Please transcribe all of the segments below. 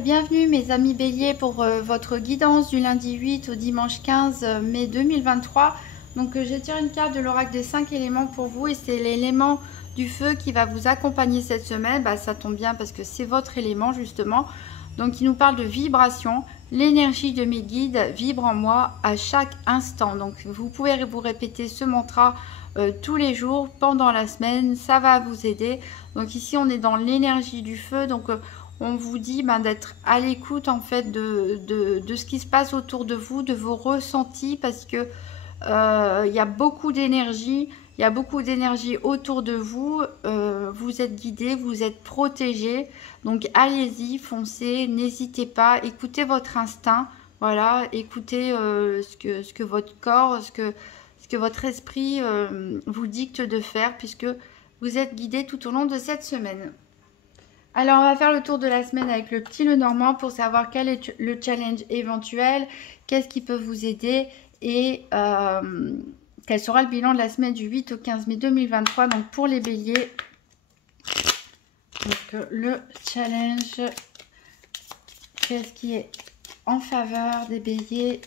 bienvenue mes amis béliers pour votre guidance du lundi 8 au dimanche 15 mai 2023. Donc je tire une carte de l'oracle des 5 éléments pour vous et c'est l'élément du feu qui va vous accompagner cette semaine. Ça tombe bien parce que c'est votre élément justement. Donc il nous parle de vibration. L'énergie de mes guides vibre en moi à chaque instant. Donc vous pouvez vous répéter ce mantra tous les jours pendant la semaine, ça va vous aider. Donc ici on est dans l'énergie du feu, donc on vous dit d'être à l'écoute en fait de ce qui se passe autour de vous, de vos ressentis, parce que il y a beaucoup d'énergie, autour de vous, vous êtes guidés, vous êtes protégés, donc allez-y, foncez, n'hésitez pas, écoutez votre instinct, voilà, écoutez ce que votre corps, ce que votre esprit vous dicte de faire, puisque vous êtes guidés tout au long de cette semaine. Alors, on va faire le tour de la semaine avec le petit Lenormand pour savoir quel est le challenge éventuel, qu'est-ce qui peut vous aider et quel sera le bilan de la semaine du 8 au 15 mai 2023. Donc, pour les béliers, donc, le challenge, qu'est-ce qui est en faveur des béliers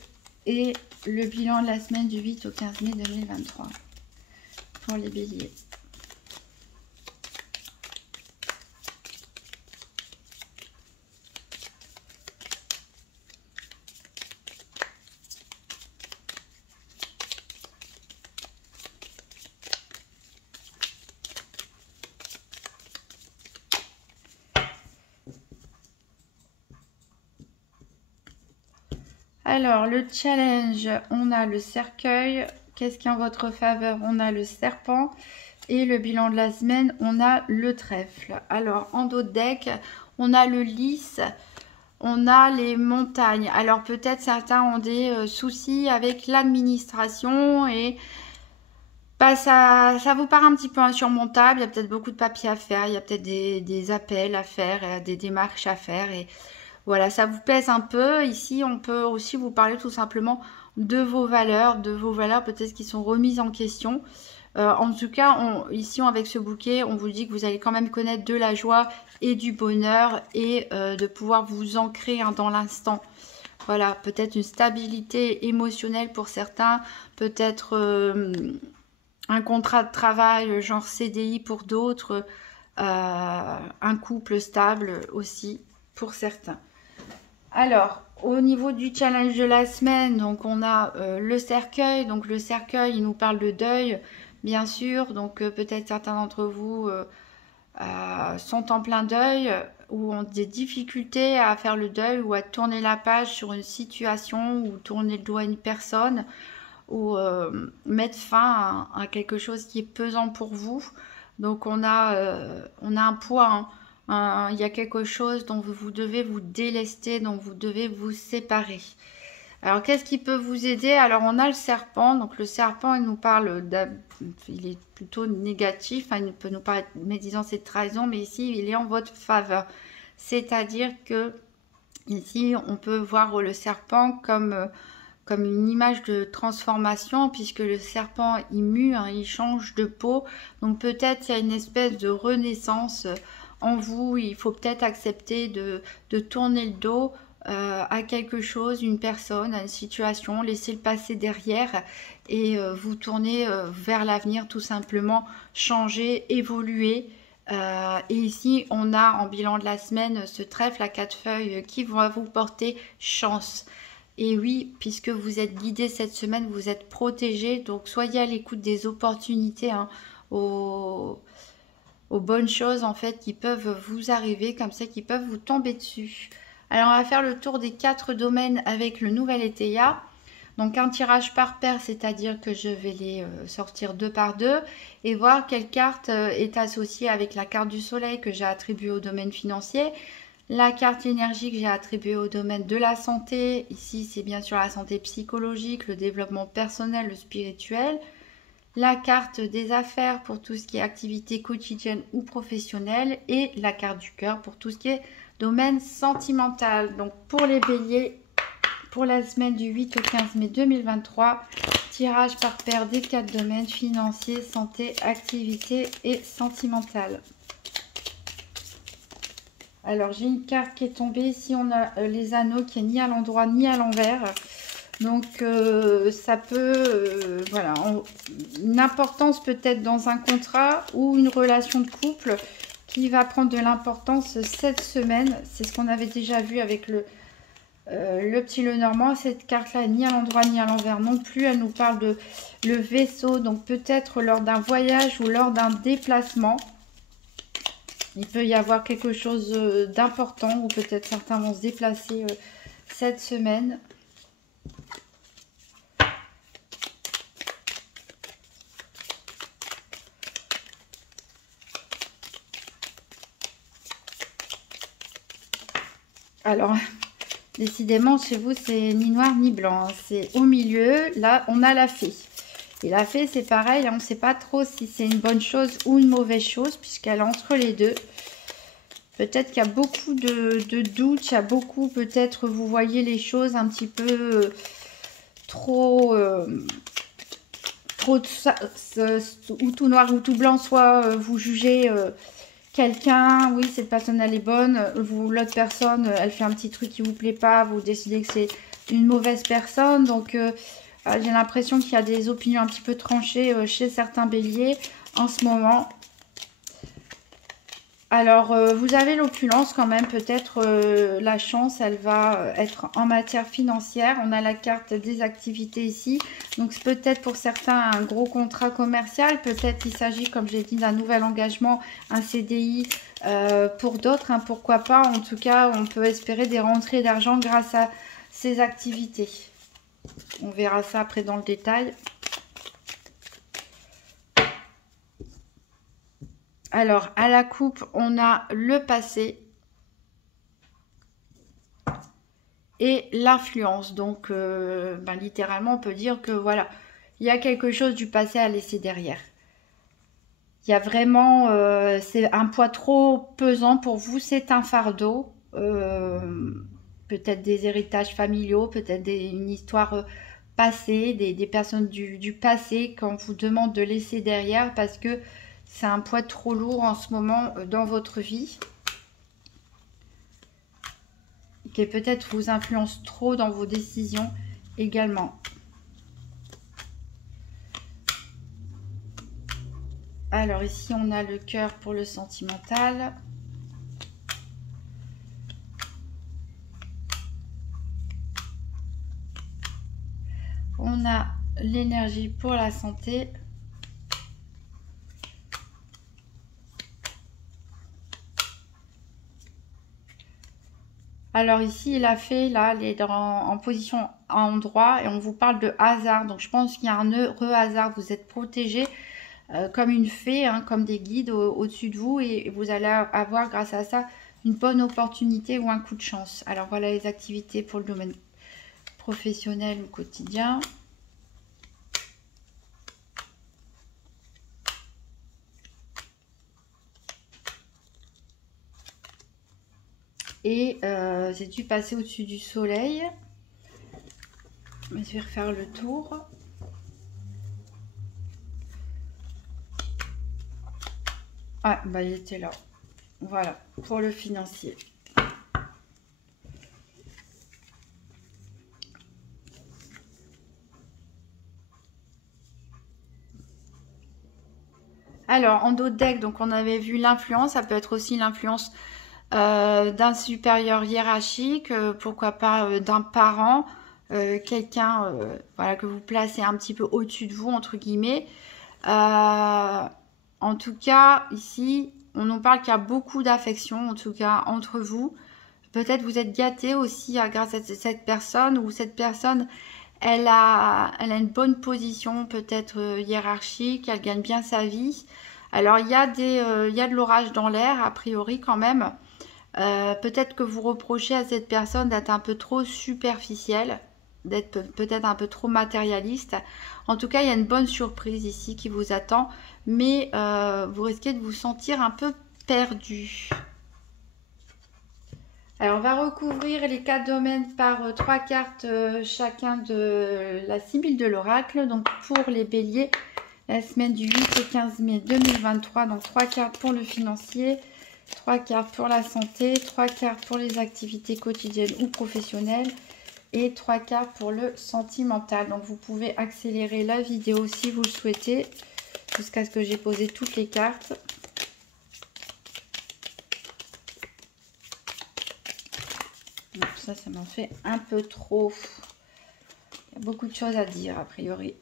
et le bilan de la semaine du 8 au 15 mai 2023 pour les béliers. Alors, le challenge, on a le cercueil. Qu'est-ce qui est en votre faveur? On a le serpent. Et le bilan de la semaine, on a le trèfle. Alors, en dos de deck, on a le lys. On a les montagnes. Alors, peut-être certains ont des soucis avec l'administration et ça vous paraît un petit peu insurmontable. Il y a peut-être beaucoup de papiers à faire. Il y a peut-être des appels à faire, des démarches à faire et voilà, ça vous pèse un peu. Ici, on peut aussi vous parler tout simplement de vos valeurs peut-être qui sont remises en question. En tout cas, ici, avec ce bouquet, on vous dit que vous allez quand même connaître de la joie et du bonheur et de pouvoir vous ancrer dans l'instant. Voilà, peut-être une stabilité émotionnelle pour certains, peut-être un contrat de travail genre CDI pour d'autres, un couple stable aussi pour certains. Alors, au niveau du challenge de la semaine, donc on a le cercueil. Donc le cercueil, il nous parle de deuil, bien sûr. Donc peut-être certains d'entre vous sont en plein deuil ou ont des difficultés à faire le deuil ou à tourner la page sur une situation ou tourner le dos à une personne ou mettre fin à quelque chose qui est pesant pour vous. Donc on a un poids, il y a quelque chose dont vous devez vous délester, dont vous devez vous séparer. Alors, qu'est-ce qui peut vous aider? Alors, on a le serpent. Donc, le serpent, il nous parle, il est plutôt négatif. Il peut nous paraître médisant, c'est trahison, mais ici, il est en votre faveur. C'est-à-dire que, ici, on peut voir le serpent comme une image de transformation, puisque le serpent, il mue, il change de peau. Donc, peut-être il y a une espèce de renaissance en vous. Il faut peut-être accepter de tourner le dos à quelque chose, une personne, à une situation, laisser le passé derrière et vous tourner vers l'avenir, tout simplement, changer, évoluer. Et ici, on a en bilan de la semaine ce trèfle à 4 feuilles qui va vous porter chance. Et oui, puisque vous êtes guidé cette semaine, vous êtes protégé, donc soyez à l'écoute des opportunités, aux bonnes choses en fait qui peuvent vous arriver comme ça, qui peuvent vous tomber dessus. Alors on va faire le tour des 4 domaines avec le nouvel Étéia. Donc un tirage par paire, c'est-à-dire que je vais les sortir 2 par 2 et voir quelle carte est associée avec la carte du soleil que j'ai attribuée au domaine financier, la carte énergie que j'ai attribuée au domaine de la santé. Ici c'est bien sûr la santé psychologique, le développement personnel, le spirituel. La carte des affaires pour tout ce qui est activité quotidienne ou professionnelle et la carte du cœur pour tout ce qui est domaine sentimental. Donc pour les béliers, pour la semaine du 8 au 15 mai 2023, tirage par paire des 4 domaines financiers, santé, activité et sentimental. Alors, j'ai une carte qui est tombée. Ici, on a les anneaux qui est ni à l'endroit ni à l'envers. Donc, ça peut, voilà, une importance peut-être dans un contrat ou une relation de couple qui va prendre de l'importance cette semaine. C'est ce qu'on avait déjà vu avec le petit Lenormand. Cette carte-là, ni à l'endroit ni à l'envers non plus. Elle nous parle de le vaisseau. Donc, peut-être lors d'un voyage ou lors d'un déplacement. Il peut y avoir quelque chose d'important ou peut-être certains vont se déplacer cette semaine. Alors, décidément, chez vous, c'est ni noir ni blanc. C'est au milieu. Là, on a la fée. Et la fée, c'est pareil. On ne sait pas trop si c'est une bonne chose ou une mauvaise chose, puisqu'elle est entre les deux. Peut-être qu'il y a beaucoup de doutes. Il y a beaucoup, peut-être, vous voyez les choses un petit peu trop ou tout noir ou tout blanc. Soit vous jugez... quelqu'un, oui, cette personne, elle est bonne. L'autre personne, elle fait un petit truc qui vous plaît pas. Vous décidez que c'est une mauvaise personne. Donc, j'ai l'impression qu'il y a des opinions un petit peu tranchées chez certains béliers en ce moment. Alors, vous avez l'opulence quand même. Peut-être la chance, elle va être en matière financière. On a la carte des activités ici. Donc, c'est peut-être pour certains un gros contrat commercial. Peut-être qu'il s'agit, comme j'ai dit, d'un nouvel engagement, un CDI. Pour d'autres, hein, pourquoi pas. En tout cas, on peut espérer des rentrées d'argent grâce à ces activités. On verra ça après dans le détail. Alors, à la coupe, on a le passé et l'influence. Donc, littéralement, on peut dire que voilà, il y a quelque chose du passé à laisser derrière. Il y a vraiment, c'est un poids trop pesant pour vous, c'est un fardeau. Peut-être des héritages familiaux, peut-être une histoire passée, des personnes du passé qu'on vous demande de laisser derrière parce que c'est un poids trop lourd en ce moment dans votre vie. Qui peut-être vous influence trop dans vos décisions également. Alors ici, on a le cœur pour le sentimental. On a l'énergie pour la santé. Alors ici, il a fait, là, il est en position en droit et on vous parle de hasard. Donc je pense qu'il y a un heureux hasard. Vous êtes protégé comme une fée, hein, comme des guides au-dessus de vous. Et vous allez avoir grâce à ça une bonne opportunité ou un coup de chance. Alors voilà les activités pour le domaine professionnel ou quotidien. Et j'ai dû passer au-dessus du soleil. Mais je vais refaire le tour. Ah, bah il était là. Voilà, pour le financier. Alors, en dos de deck, donc on avait vu l'influence. Ça peut être aussi l'influence d'un supérieur hiérarchique, pourquoi pas d'un parent, quelqu'un voilà, que vous placez un petit peu au-dessus de vous, entre guillemets. En tout cas, ici, on nous parle qu'il y a beaucoup d'affection, en tout cas, entre vous. Peut-être vous êtes gâté aussi grâce à cette personne, ou cette personne, elle a une bonne position, peut-être hiérarchique, elle gagne bien sa vie. Alors, il y a de l'orage dans l'air, a priori, quand même. Peut-être que vous reprochez à cette personne d'être un peu trop superficielle, d'être peut-être un peu trop matérialiste. En tout cas, il y a une bonne surprise ici qui vous attend, mais vous risquez de vous sentir un peu perdu. Alors, on va recouvrir les 4 domaines par 3 cartes chacun de la sibylle de l'oracle. Donc, pour les béliers, la semaine du 8 au 15 mai 2023, donc 3 cartes pour le financier, 3 cartes pour la santé, 3 cartes pour les activités quotidiennes ou professionnelles et 3 cartes pour le sentimental. Donc vous pouvez accélérer la vidéo si vous le souhaitez jusqu'à ce que j'ai posé toutes les cartes. Donc ça m'en fait un peu trop. Il y a beaucoup de choses à dire a priori.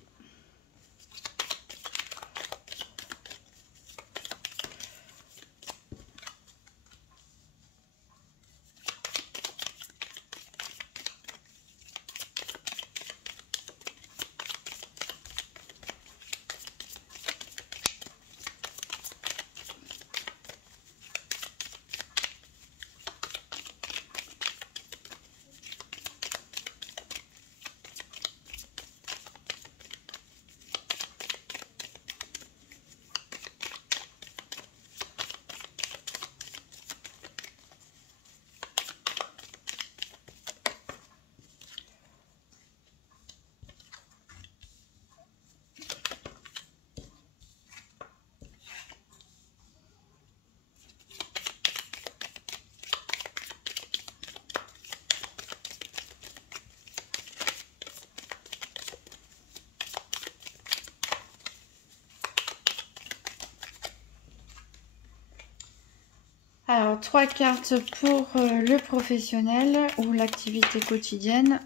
Alors, 3 cartes pour le professionnel ou l'activité quotidienne.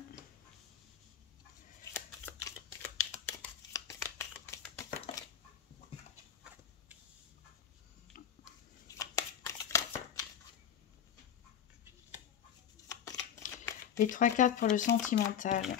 Et 3 cartes pour le sentimental.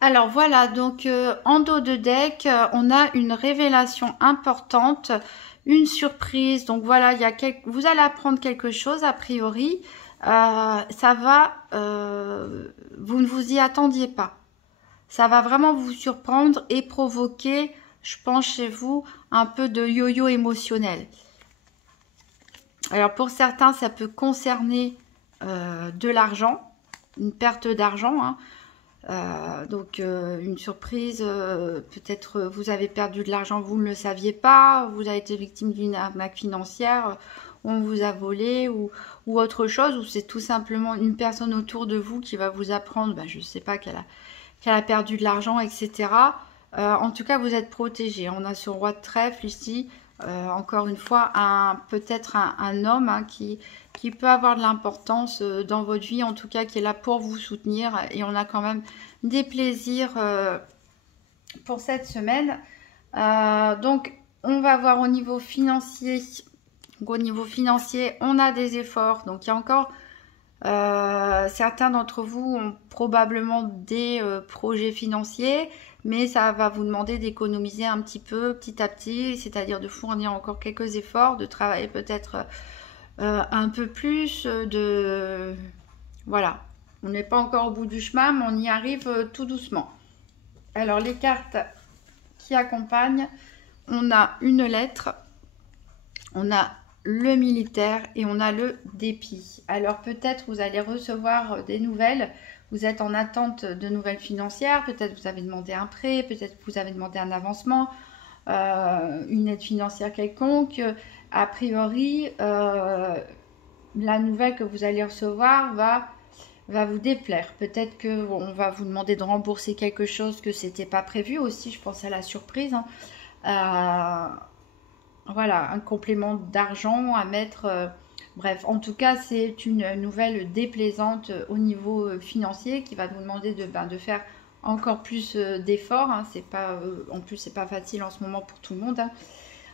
Alors voilà, donc en dos de deck, on a une révélation importante, une surprise. Donc voilà, vous allez apprendre quelque chose a priori. Ça va, vous ne vous y attendiez pas. Ça va vraiment vous surprendre et provoquer, je pense chez vous, un peu de yo-yo émotionnel. Alors pour certains, ça peut concerner de l'argent, une perte d'argent, hein. Donc une surprise, peut-être vous avez perdu de l'argent, vous ne le saviez pas, vous avez été victime d'une arnaque financière, on vous a volé ou autre chose, ou c'est tout simplement une personne autour de vous qui va vous apprendre, je ne sais pas, qu'elle a perdu de l'argent, etc. En tout cas, vous êtes protégé. On a ce roi de trèfle ici, encore une fois, peut-être un homme, hein, qui peut avoir de l'importance dans votre vie, en tout cas qui est là pour vous soutenir. Et on a quand même des plaisirs pour cette semaine. Donc, on va voir au niveau financier. Donc, au niveau financier, on a des efforts. Donc, il y a encore certains d'entre vous ont probablement des projets financiers, mais ça va vous demander d'économiser un petit peu, petit à petit, c'est-à-dire de fournir encore quelques efforts, de travailler peut-être un peu plus, voilà, on n'est pas encore au bout du chemin, mais on y arrive tout doucement. Alors les cartes qui accompagnent, on a une lettre, on a le militaire et on a le dépit. Alors peut-être vous allez recevoir des nouvelles, vous êtes en attente de nouvelles financières, peut-être vous avez demandé un prêt, peut-être vous avez demandé un avancement, une aide financière quelconque. A priori, la nouvelle que vous allez recevoir va vous déplaire. Peut-être qu'on va vous demander de rembourser quelque chose que c'était pas prévu aussi. Je pense à la surprise, hein. Voilà, un complément d'argent à mettre. Bref, en tout cas, c'est une nouvelle déplaisante au niveau financier qui va vous demander de faire encore plus d'efforts, hein. C'est pas, en plus, c'est pas facile en ce moment pour tout le monde, hein.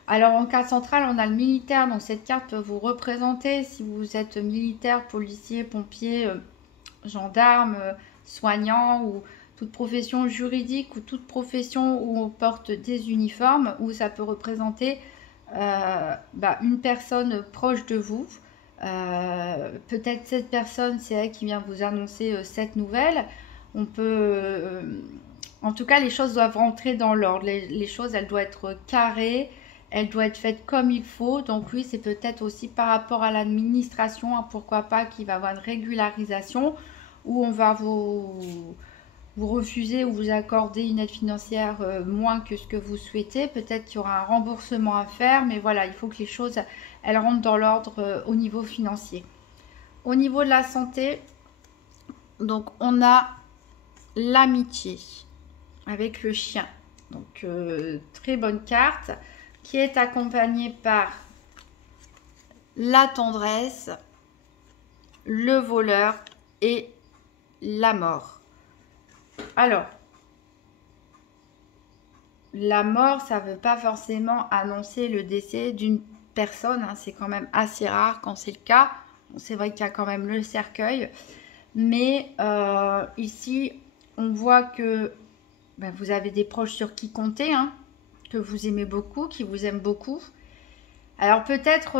Alors en carte centrale, on a le militaire, donc cette carte peut vous représenter si vous êtes militaire, policier, pompier, gendarme, soignant ou toute profession juridique ou toute profession où on porte des uniformes, où ça peut représenter une personne proche de vous. Peut-être cette personne, c'est elle qui vient vous annoncer cette nouvelle. On peut En tout cas, les choses doivent rentrer dans l'ordre. Les choses, elles doivent être carrées, elles doivent être faites comme il faut. Donc oui, c'est peut-être aussi par rapport à l'administration, hein, pourquoi pas, qu'il va y avoir une régularisation où on va vous refuser ou vous accorder une aide financière moins que ce que vous souhaitez. Peut-être qu'il y aura un remboursement à faire, mais voilà, il faut que les choses, elles rentrent dans l'ordre au niveau financier. Au niveau de la santé, donc on a l'amitié avec le chien. Donc très bonne carte qui est accompagnée par la tendresse, le voleur et la mort. Alors, la mort, ça ne veut pas forcément annoncer le décès d'une personne, hein. C'est quand même assez rare quand c'est le cas. Bon, c'est vrai qu'il y a quand même le cercueil. Mais ici, on voit que vous avez des proches sur qui compter, hein, que vous aimez beaucoup, qui vous aiment beaucoup. Alors peut-être,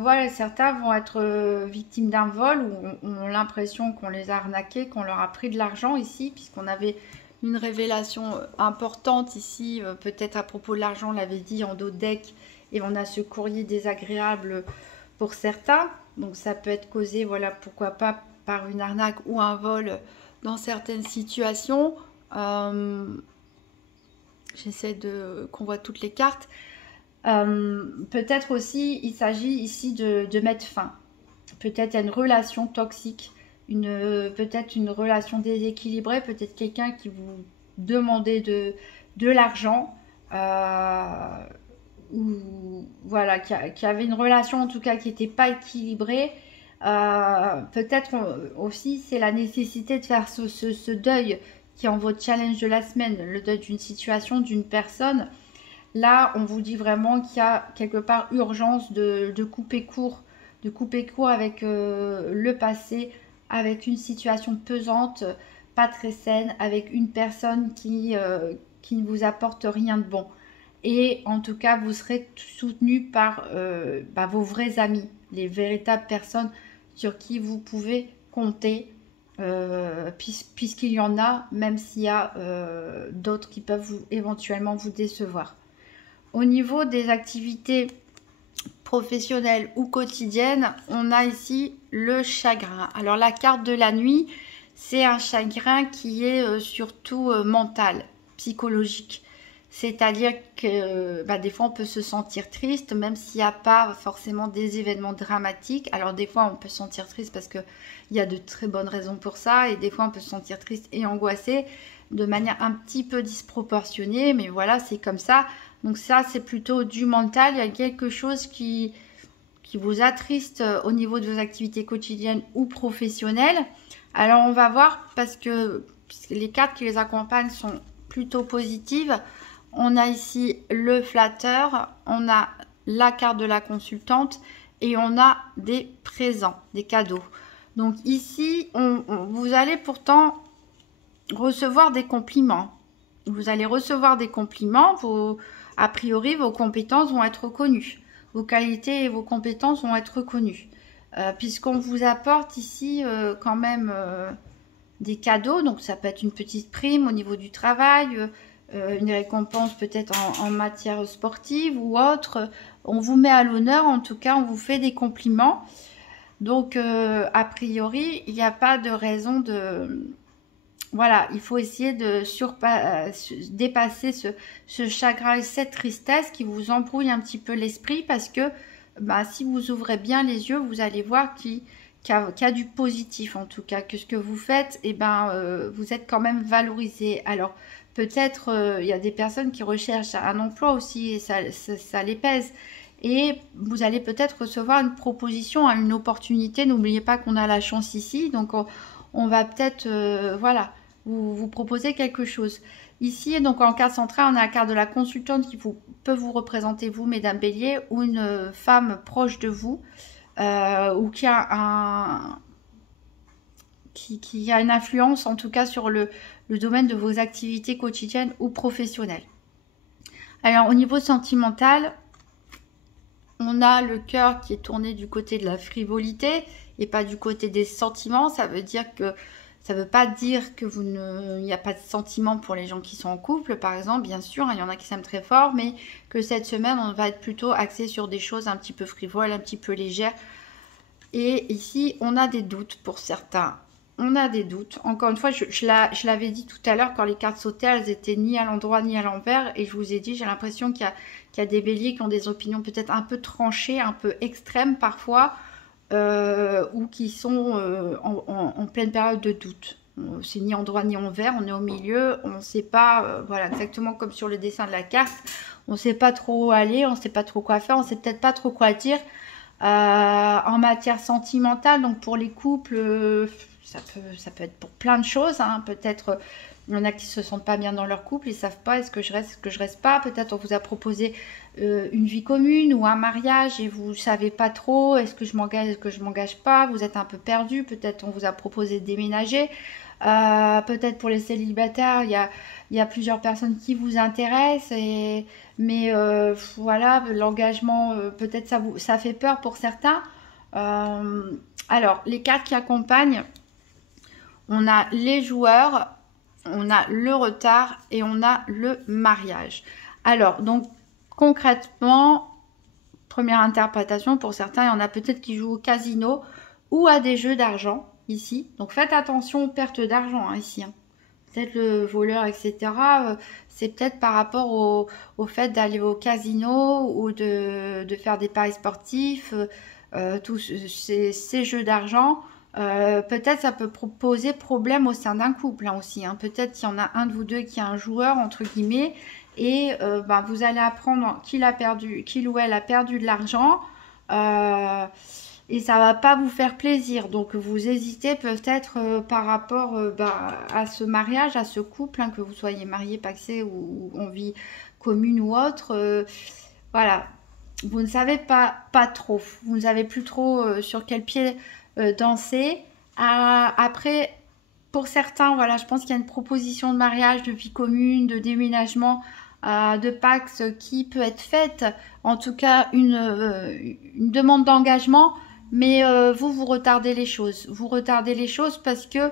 voilà, certains vont être victimes d'un vol ou ont l'impression qu'on les a arnaqués, qu'on leur a pris de l'argent ici, puisqu'on avait une révélation importante ici, peut-être à propos de l'argent, on l'avait dit en dos de deck, et on a ce courrier désagréable pour certains. Donc ça peut être causé, voilà, pourquoi pas par une arnaque ou un vol dans certaines situations. J'essaie qu'on voit toutes les cartes. Peut-être aussi, il s'agit ici de mettre fin. Peut-être une relation toxique, peut-être une relation déséquilibrée, peut-être quelqu'un qui vous demandait de l'argent, ou voilà, qui avait une relation en tout cas qui n'était pas équilibrée. Peut-être aussi c'est la nécessité de faire ce deuil qui est en votre challenge de la semaine, le deuil d'une situation, d'une personne. Là, on vous dit vraiment qu'il y a quelque part urgence de couper court, avec le passé, avec une situation pesante, pas très saine, avec une personne qui ne vous apporte rien de bon. Et en tout cas, vous serez soutenu par vos vrais amis, les véritables personnes sur qui vous pouvez compter, puisqu'il y en a, même s'il y a d'autres qui peuvent éventuellement vous décevoir. Au niveau des activités professionnelles ou quotidiennes, on a ici le chagrin. Alors la carte de la nuit, c'est un chagrin qui est surtout mental, psychologique. C'est-à-dire que des fois on peut se sentir triste, même s'il n'y a pas forcément des événements dramatiques. Alors des fois on peut se sentir triste parce qu'il y a de très bonnes raisons pour ça, et des fois on peut se sentir triste et angoissé de manière un petit peu disproportionnée, mais voilà, c'est comme ça. Donc ça, c'est plutôt du mental. Il y a quelque chose qui vous attriste au niveau de vos activités quotidiennes ou professionnelles. Alors on va voir, puisque les cartes qui les accompagnent sont plutôt positives. On a ici le flatteur, on a la carte de la consultante et on a des présents, des cadeaux. Donc ici, vous allez pourtant recevoir des compliments. Vous allez recevoir des compliments. A priori, vos compétences vont être reconnues. Vos qualités et vos compétences vont être reconnues. Puisqu'on vous apporte ici quand même des cadeaux. Donc ça peut être une petite prime au niveau du travail, une récompense peut-être en matière sportive ou autre. On vous met à l'honneur, en tout cas, on vous fait des compliments. Donc, a priori, il n'y a pas de raison de... Voilà, il faut essayer de dépasser ce chagrin et cette tristesse qui vous embrouille un petit peu l'esprit, parce que si vous ouvrez bien les yeux, vous allez voir qu'il y a du positif, en tout cas, que ce que vous faites, vous êtes quand même valorisé. Alors, peut-être il y a des personnes qui recherchent un emploi aussi, et ça les pèse. Et vous allez peut-être recevoir une proposition, une opportunité. N'oubliez pas qu'on a la chance ici, donc on va peut-être, vous proposer quelque chose. Ici, donc en carte centrale, on a la carte de la consultante qui peut vous représenter, vous, mesdames Bélier, ou une femme proche de vous, ou qui a une influence, en tout cas, sur le domaine de vos activités quotidiennes ou professionnelles. Alors, au niveau sentimental, on a le cœur qui est tourné du côté de la frivolité et pas du côté des sentiments. Ça veut dire que Ça ne veut pas dire que il n'y a pas de sentiment pour les gens qui sont en couple, par exemple, bien sûr, hein, il y en a qui s'aiment très fort, mais que cette semaine, on va être plutôt axé sur des choses un petit peu frivoles, un petit peu légères. Et ici, on a des doutes pour certains. On a des doutes. Encore une fois, je l'avais dit tout à l'heure, quand les cartes sautaient, elles étaient ni à l'endroit ni à l'envers. Et je vous ai dit, j'ai l'impression qu'il y a des béliers qui ont des opinions peut-être un peu tranchées, un peu extrêmes parfois, ou qui sont en pleine période de doute. C'est ni en droit ni en vert, on est au milieu, on ne sait pas, voilà, exactement comme sur le dessin de la carte, on ne sait pas trop où aller, on ne sait pas trop quoi faire, on ne sait peut-être pas trop quoi dire. En matière sentimentale, donc pour les couples, ça peut être pour plein de choses, hein. Peut-être il y en a qui se sentent pas bien dans leur couple, ils savent pas est-ce que je reste, est-ce que je reste pas. Peut-être on vous a proposé une vie commune ou un mariage et vous savez pas trop, est-ce que je m'engage, est-ce que je m'engage pas. Vous êtes un peu perdu. Peut-être on vous a proposé de déménager. Peut-être pour les célibataires, il y a plusieurs personnes qui vous intéressent, mais voilà, l'engagement, peut-être ça fait peur pour certains. Alors, les cartes qui accompagnent, on a les joueurs, on a le retard et on a le mariage. Alors, donc concrètement, première interprétation, pour certains, il y en a peut-être qui jouent au casino ou à des jeux d'argent ici. Donc faites attention aux pertes d'argent, hein, ici. Hein. Peut-être le voleur, etc. C'est peut-être par rapport au fait d'aller au casino ou de faire des paris sportifs, tous ces jeux d'argent. Peut-être ça peut poser problème au sein d'un couple, hein, aussi. Hein. Peut-être qu'il y en a un de vous deux qui est un joueur, entre guillemets, et vous allez apprendre qu'il ou elle a perdu de l'argent. Et ça va pas vous faire plaisir. Donc vous hésitez peut-être par rapport à ce mariage, à ce couple, hein, que vous soyez marié, pacsé ou en vie commune ou autre. Voilà, vous ne savez pas trop. Vous ne savez plus trop sur quel pied danser. Après, pour certains, voilà, je pense qu'il y a une proposition de mariage, de vie commune, de déménagement, de Pax qui peut être faite. En tout cas, une demande d'engagement. Mais vous retardez les choses. Vous retardez les choses parce que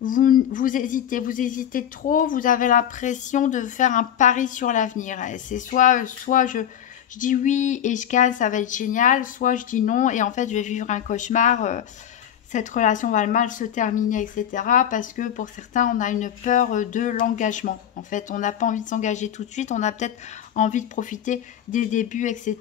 vous hésitez trop. Vous avez l'impression de faire un pari sur l'avenir. C'est soit je dis oui et je gagne, ça va être génial. Soit je dis non et en fait je vais vivre un cauchemar. Cette relation va mal se terminer, etc. Parce que pour certains, on a une peur de l'engagement. En fait, on n'a pas envie de s'engager tout de suite. On a peut-être envie de profiter des débuts, etc.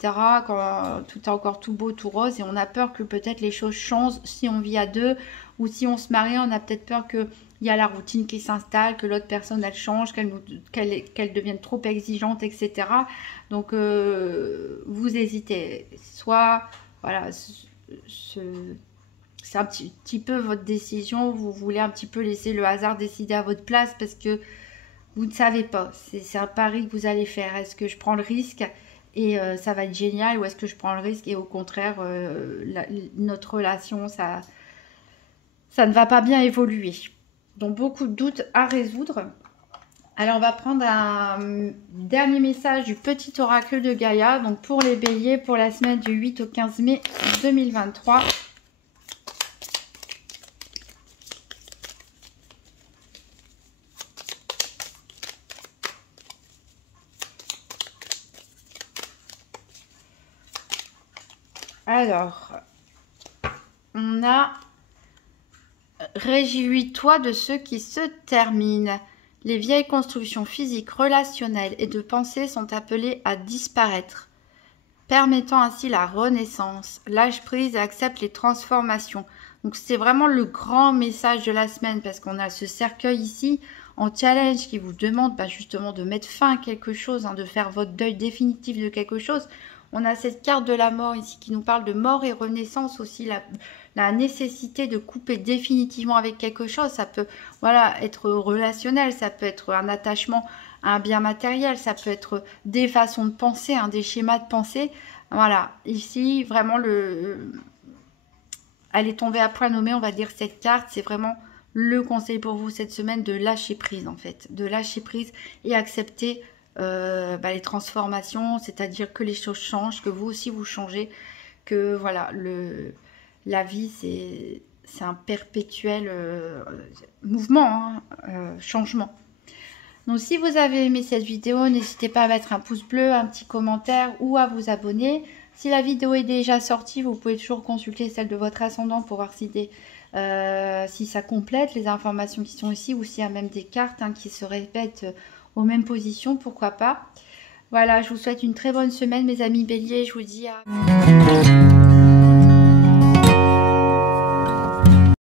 Quand tout est encore tout beau, tout rose. Et on a peur que peut-être les choses changent si on vit à deux. Ou si on se marie, on a peut-être peur qu'il y a la routine qui s'installe, que l'autre personne, elle change, qu'elle devienne trop exigeante, etc. Donc, vous hésitez. Soit, voilà, c'est un petit peu votre décision, vous voulez un petit peu laisser le hasard décider à votre place parce que vous ne savez pas, c'est un pari que vous allez faire. Est-ce que je prends le risque et ça va être génial ou est-ce que je prends le risque et au contraire, notre relation, ça ne va pas bien évoluer. Donc beaucoup de doutes à résoudre. Alors on va prendre un dernier message du petit oracle de Gaïa, donc pour les béliers, pour la semaine du 8 au 15 mai 2023. Alors, on a « Réjouis-toi de ceux qui se terminent. Les vieilles constructions physiques, relationnelles et de pensée sont appelées à disparaître, permettant ainsi la renaissance. Lâche prise et accepte les transformations. » Donc, c'est vraiment le grand message de la semaine parce qu'on a ce cercueil ici en challenge qui vous demande justement de mettre fin à quelque chose, hein, de faire votre deuil définitif de quelque chose. On a cette carte de la mort ici qui nous parle de mort et renaissance aussi, la nécessité de couper définitivement avec quelque chose. Ça peut être relationnel, ça peut être un attachement à un bien matériel, ça peut être des façons de penser, hein, des schémas de pensée. Voilà, ici vraiment elle est tombée à point nommé, on va dire cette carte, c'est vraiment le conseil pour vous cette semaine de lâcher prise en fait, de lâcher prise et accepter les transformations, c'est-à-dire que les choses changent, que vous aussi vous changez, que voilà, la vie c'est un perpétuel mouvement, changement. Donc si vous avez aimé cette vidéo, n'hésitez pas à mettre un pouce bleu, un petit commentaire ou à vous abonner. Si la vidéo est déjà sortie, vous pouvez toujours consulter celle de votre ascendant pour voir si ça complète les informations qui sont ici ou s'il y a même des cartes qui se répètent aux mêmes positions, pourquoi pas. Voilà, je vous souhaite une très bonne semaine mes amis béliers, je vous dis à...